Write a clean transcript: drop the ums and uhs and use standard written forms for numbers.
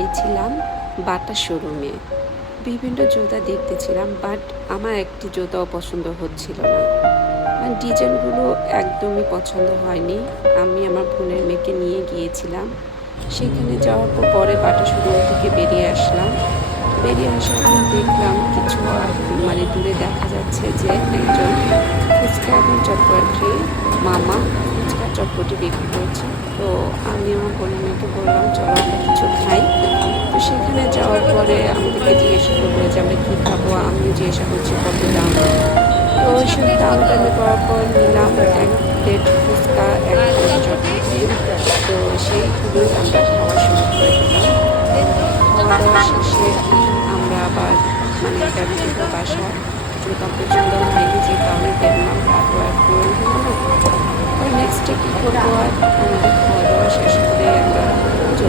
গিয়েছিলাম বাটা শোরুমে। বিভিন্ন জুতা দেখতেছিলাম, বাট আমার একটি জুতাও পছন্দ হচ্ছিল না। ডিজাইনগুলো একদমই পছন্দ হয়নি। আমি আমার বোনের মেয়েকে নিয়ে গিয়েছিলাম। সেখানে যাওয়ার পরে বাটা শোরুম থেকে বেরিয়ে আসলাম। বেরিয়ে আসার পর দেখলাম কিছু দূরে দেখা যাচ্ছে যে একজন ফুচকা এবং চটপটি মামা ফুচকা চটপটি বিক্রি করছে। তো আমি আমার বোনের মেয়েকে বললাম চলো আমরা কিছু খাই। তো সেখানে যাওয়ার পরে আমাদেরকে জিজ্ঞাসা করলো যে আমরা কী খাবো, আমি জিজ্ঞাসা করছি কত দাম। তো ওইসব দামাদামি করার পর নিলাম এক প্লেট ফুচকা, এক প্লেট চটপটি। তো সেইগুলোই আমরা খাওয়া শুরু করে দিলাম। খাওয়া দাওয়া শেষে আমরা আবার ব্যাগ থেকে বাসা জুতা পছন্দ হয়নি, যে কারণে দেখলাম রাতও আর পূরণ হলো না। নেক্সট ডে কী করবো, আর আমাদের খাওয়া দাওয়া শেষ করে আমরা